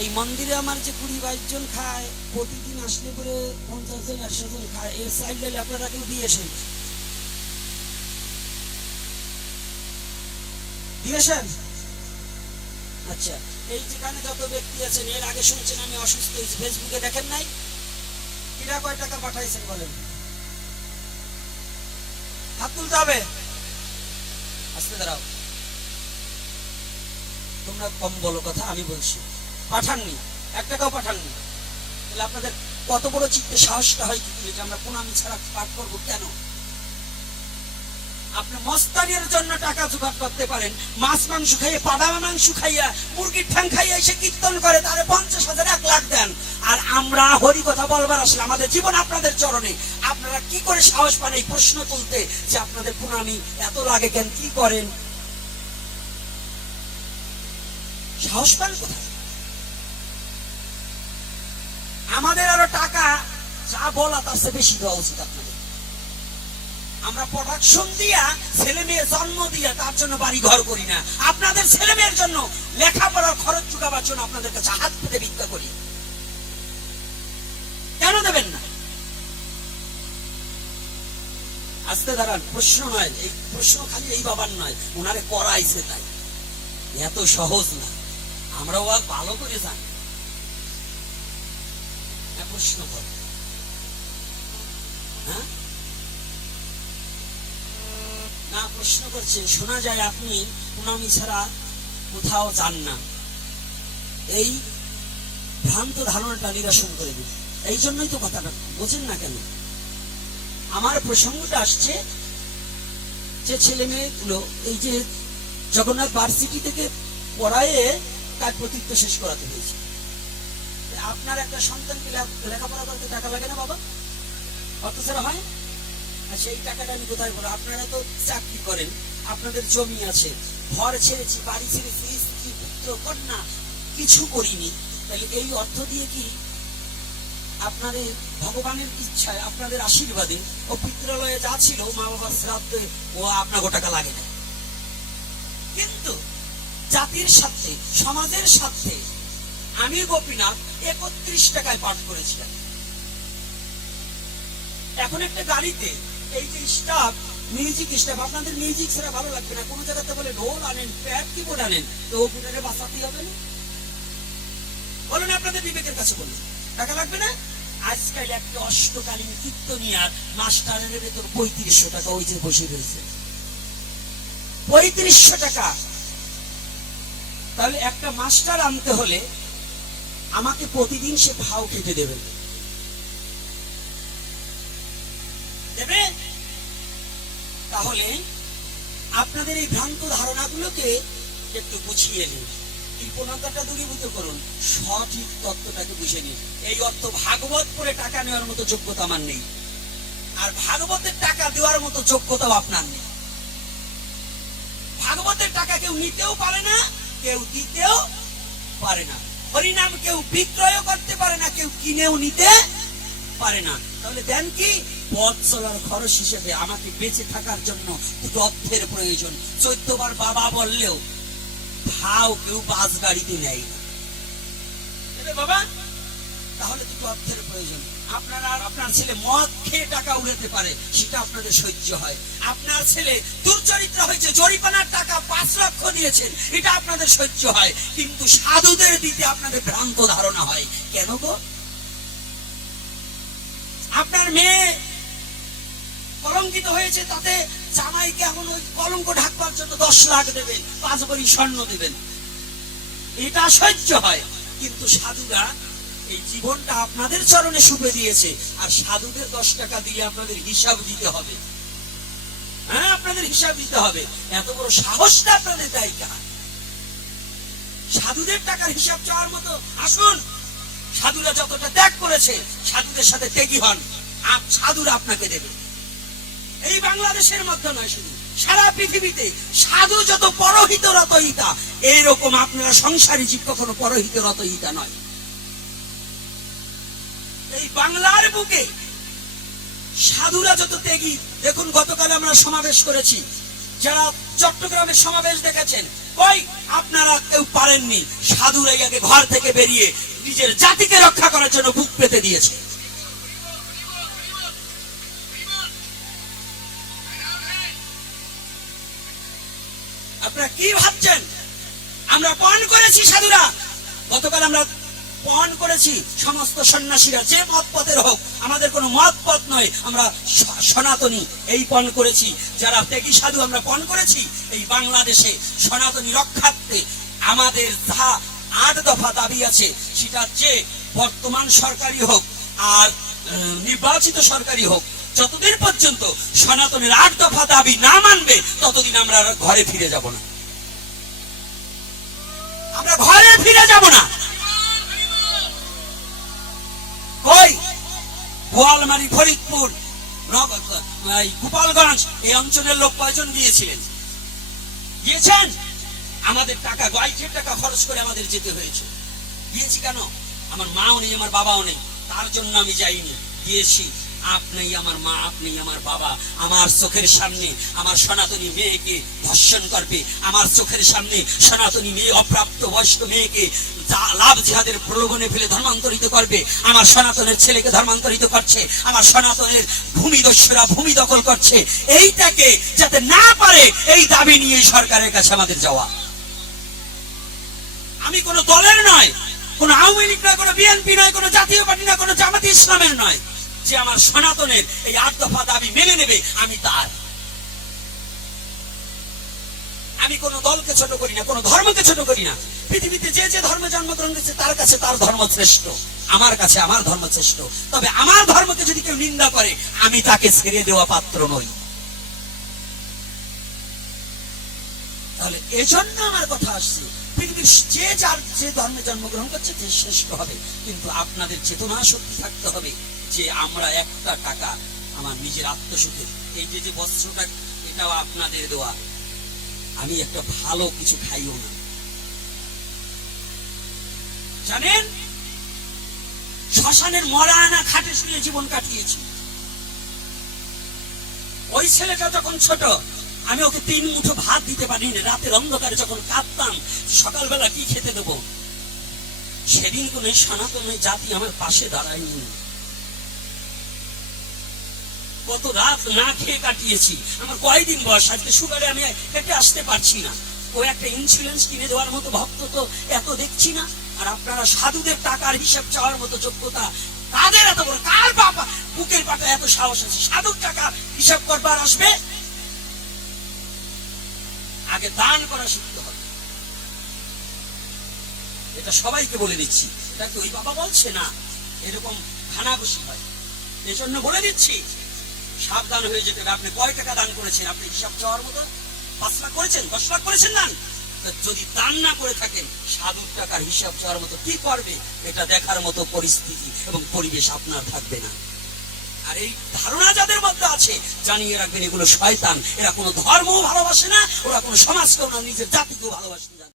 এই মন্দিরে আমার যে 20-22 জন খায়, প্রতিদিন আসলে করে 50 জন 100 জন খায়। এর চাইলে আপনারা কেউ দিয়েছেন? দিয়েছেন? আচ্ছা, এই যেখানে যত ব্যক্তি আছেন, এর আগে শুনছেন আমি অসুস্থ হয়েছি, ফেসবুকে দেখেন নাই? কিরা কয় টাকা পাঠাইছেন বলেন? হাত তুলতে হবে। আস্তে দাঁড়াও, তোমরা কম বলো কথা, আমি বলছি। পাঠাননি, 1 টাকাও পাঠাননি। তাহলে আপনাদের কত বড় চিত্তে সাহসটা হয় কি করে যে আমরা প্রণামী ছাড়া পাঠ করবো? কেন? আপনি মস্তানির জন্য টাকা জোগাড় করতে পারেন, মাছ মাংস খাইয়ে, পাড়া মাংস খাইয়া, মুরগির ঠ্যাং খাইয়া এসে কীর্তন করে, তারে 50,000 1 লাখ দেন। আর আমরা হরি কথা বলবার আসলে আমাদের জীবন আপনাদের চরণে। আপনারা কি করে সাহস পান এই প্রশ্ন তুলতে যে আপনাদের প্রণামী এত লাগে কেন? কি করেন? সাহস পান কোথায়? আমাদের আরো টাকা যা বলা তার চেয়ে বেশি দেওয়া উচিত আপনাদের। আমরা প্রোডাকশন দিয়া, ছেলে মেয়ে জন্ম দিয়া তার জন্য বাড়ি ঘর করি না। আপনাদের ছেলে মেয়ের জন্য লেখাপড়ার খরচ চুকাবার জন্য আপনাদের কাছে হাত পেতে ভিক্ষা করি। কেন দেবেন না? আস্তে দাঁড়ান, প্রশ্ন নয়, এই প্রশ্ন খালি এই বাবার নয়, ওনারে করাইছে তাই। এত সহজ না, আমরাও ভালো করে জানি। প্রশ্ন কর, হ্যাঁ না প্রশ্ন করছে। শোনা যায় আপনি প্রণামী ছাড়া কোথাও যান না। এই ভ্রান্ত ধারণাটা নিরসন করে দিন। এই জন্যই তো কথাটা বোঝেন না কেন? আমার প্রসঙ্গটা আসছে যে ছেলে মেয়েগুলো এই যে জগন্নাথ ভার্সিটি থেকে পড়ায়ে তার প্রতিত্ব শেষ করাতে হয়েছে। আপনার একটা সন্তানকে লেখাপড়া করতে টাকা লাগে না বাবা? অত ছাড়া হয়। আর সেই টাকাটা আমি কোথায় বলো? আপনারা তো চাকরি করেন, আপনাদের জমি আছে, ঘর ছেড়েছি, বাড়ি ছেড়েছি, স্ত্রী পুত্র কন্যা কিছু করিনি। তাহলে এই অর্থ দিয়ে কি আপনাদের ভগবানের ইচ্ছায়, আপনাদের আশীর্বাদে ও পিতৃলয়ে যা ছিল, মা বাবার শ্রাদ্ধে, ও আপনাকে টাকা লাগে না। কিন্তু জাতির স্বার্থে, সমাজের স্বার্থে আমি গোপীনাথ 31 টাকায় পাঠ করেছিলাম। এখন একটা গাড়িতে এই যে স্টাফ, মিউজিক স্টাফ, আপনাদের মিউজিক ছাড়া ভালো লাগবে না। কোনো জায়গাতে বলে ঢোল আনেন, প্যাড কিবোর্ড আনেন, তো ওগুলোরে বাঁচাতে হবে না? বলুন, আপনাদের বিবেকের কাছে বলুন, টাকা লাগবে না? আজকাল একটা অষ্টকালীন কীর্তনিয়ার মাস্টারের ভেতর 3500 টাকা, ওই যে বসে রয়েছে, 3500 টাকা। তাহলে একটা মাস্টার আনতে হলে আমাকে প্রতিদিন সে ভাও খেতে দেবে দেবে। তাহলে আপনাদের এই ভ্রান্ত ধারণাগুলোকে একটু গুছিয়ে নিন, কৃপণতাটা দূরীভূত করুন, সঠিক তত্ত্বটাকে বুঝে নিন। এই অর্থ ভাগবত করে টাকা নেওয়ার মতো যোগ্যতা আমার নেই, আর ভাগবতের টাকা দেওয়ার মতো যোগ্যতাও আপনার নেই। ভাগবতের টাকা কেউ নিতেও পারে না, কেউ দিতেও পারে না। হরিনাম কেউ বিক্রয় করতে পারে না, কেউ কিনেও নিতে পারে না। তাহলে দেন কি? পথ চলার খরচ হিসেবে আমাকে বেঁচে থাকার জন্য দুটো অর্থের প্রয়োজন। 14 বার বাবা বললেও ভাও কেউ বাস গাড়িতে নেয় না বাবা, তাহলে দুটো অর্থের প্রয়োজন। আপনারা, আপনার ছেলে মদ খেয়ে টাকা উড়াতে পারে, সেটা আপনাদের সহ্য হয়। আপনার ছেলে দুর্চরিত্র হয়েছে, জরিমানার টাকা 5 লক্ষ দিয়েছেন, এটা আপনাদের সহ্য হয়। কিন্তু সাধুদের দিতে আপনাদের ভ্রান্ত ধারণা হয়। কেন গো? আপনার মেয়ে কলঙ্কিত হয়েছে, তাতে জামাইকে এখন ওই কলঙ্ক ঢাকবার জন্য 10 লাখ দেবেন, 5 ভরি স্বর্ণ দেবেন, এটা সহ্য হয়। কিন্তু সাধুরা এই জীবনটা আপনাদের চরণে শুভে দিয়েছে, আর সাধুদের 10 টাকা দিলে আপনাদের হিসাব দিতে হবে। হ্যাঁ, আপনাদের হিসাব দিতে হবে। এত বড় সাহসটা আপনাদের দেয় কারা? সাধুদের টাকার হিসাব চাওয়ার মতো। আসুন, সাধুরা যতটা ত্যাগ করেছে, সাধুদের সাথে ত্যাগী হন, সাধুরা আপনাকে দেবে। এই বাংলাদেশের মধ্যে নয়, শুধু সারা পৃথিবীতে সাধু যত পরহিত রতহিতা, এইরকম আপনারা সংসারী জীব কখনো পরহিত রতহিতা নয়। এই বাংলার বুকে সাধুরা যত ত্যাগী। দেখুন, গতকাল আমরা সমাবেশ করেছি, যারা চট্টগ্রামের সমাবেশ দেখেছেন, কই আপনারা কেউ পারেননি। সাধুরাই আগে ঘর থেকে বেরিয়ে নিজের জাতিকে রক্ষা করার জন্য বুক পেতে দিয়েছে। আপনারা কি ভাবছেন আমরা পণ করেছি? সাধুরা গতকাল আমরা পণ করেছি, সমস্ত সন্ন্যাসীরা যে মত পথের হোক, আমাদের কোনো মত পথ নয়, আমরা সনাতনী এই পণ করেছি। যারা ত্যাগী সাধু আমরা পণ করেছি এই বাংলাদেশে সনাতনী রক্ষার্থে আমাদের যা 8 দফা দাবি আছে, সেটা যে বর্তমান সরকারি হোক আর নির্বাচিত সরকারি হোক, যতদিন পর্যন্ত সনাতনের 8 দফা দাবি না মানবে ততদিন আমরা ঘরে ফিরে যাব না। আমরা ঘরে ফিরে যাব না। কই বোয়ালমারি, ফরিদপুর, গোপালগঞ্জ এই অঞ্চলের লোক কয়জন গিয়েছিলেন? গিয়েছেন? আমাদের টাকা, গাইডের টাকা খরচ করে আমাদের যেতে হয়েছে। গিয়েছি কেন? আমার মাও নেই, আমার বাবাও নেই, তার জন্য আমি যাইনি। গিয়েছি আপনি আমার মা, আপনি আমার বাবা। আমার চোখের সামনে আমার সনাতনী মেয়েকে ধর্ষণ করবে, আমার চোখের সামনে সনাতনী মেয়ে, অপ্রাপ্ত বয়স্ক মেয়েকে লাভ জিহাদের প্রলোভনে ফেলে ধর্মান্তরিত করবে, আমার সনাতনের ছেলেকে ধর্মান্তরিত করছে, আমার সনাতনের ভূমিদস্যুরা ভূমি দখল করছে। এইটাকে যাতে না পারে এই দাবি নিয়ে সরকারের কাছে আমাদের যাওয়া। আমি কোন দলের নয়, কোন আওয়ামী লীগ নয়, কোন বিএনপি নয়, কোন জাতীয় পার্টি নয়, কোন জামাতে ইসলামের নয়। যে আমার সনাতনের এই 8 দফা দাবি মেনে নেবে আমি তার। আমি কোন দলকে ছোট করি না, কোন ধর্মকে ছোট করি না। পৃথিবীতে যে যে ধর্মে জন্মগ্রহণ করেছে তার কাছে তার ধর্ম শ্রেষ্ঠ, আমার কাছে আমার ধর্ম শ্রেষ্ঠ। তবে আমার ধর্মকে যদি কেউ নিন্দা করে আমি তাকে ছেড়ে দেওয়া পাত্র নই। তাহলে এজন্য আমার কথা আসছে, পৃথিবীর যে যার যে ধর্মে জন্মগ্রহণ করছে সে শ্রেষ্ঠ হবে, কিন্তু আপনাদের চেতনা শক্তি থাকতে হবে যে আমরা একটা টাকা আমার নিজের আত্মসুখের, এই যে বস্ত্রটা এটাও আপনাদের দেওয়া, আমি একটা ভালো কিছু খাইও না। জানেন শ্মশানের মরা আনা খাটে শুয়ে জীবন কাটিয়েছি। ওই ছেলেটা যখন ছোট আমি ওকে 3 মুঠো ভাত দিতে পারিনি। রাতের অন্ধকারে যখন কাঁদতাম সকালবেলা কি খেতে দেবো, সেদিন কোন সনাতন জাতি আমার পাশে দাঁড়ায়নি। কত রাত না খেয়ে কাটিয়েছি। আমার কয়দিন বয়স, আজকে সুগারে আমি হেঁটে আসতে পারছি না। ও একটা ইন্স্যুরেন্স কিনে দেওয়ার মতো ভক্ত তো এত দেখছি না। আর আপনারা সাধুদের টাকার হিসাব চাওয়ার মতো যোগ্যতা তাদের এত বড়, কার বাবা বুকের পাটা এত সাহস আছে সাধুর টাকা হিসাব করবার আসবে? আগে দান করা শিখতে হবে। এটা সবাইকে বলে দিচ্ছি, এটা কি ওই বাবা বলছে না, এরকম ঘানাঘুষি হয়। এই জন্য বলে দিচ্ছি সাবধান হয়ে যেতে হবে। আপনি কয় টাকা দান করেছেন? আপনি হিসাব চাওয়ার মতো 5 লাখ করেছেন, 10 লাখ করেছেন দান? যদি দান না করে থাকেন সাধুর টাকার হিসাব চাওয়ার মতো কি করবে এটা দেখার মতো পরিস্থিতি এবং পরিবেশ আপনার থাকবে না। আর এই ধারণা যাদের মধ্যে আছে জানিয়ে রাখবেন এগুলো শয়তান। এরা কোনো ধর্মও ভালোবাসে না, ওরা কোনো সমাজকেও না, নিজের জাতিকেও ভালোবাসে না।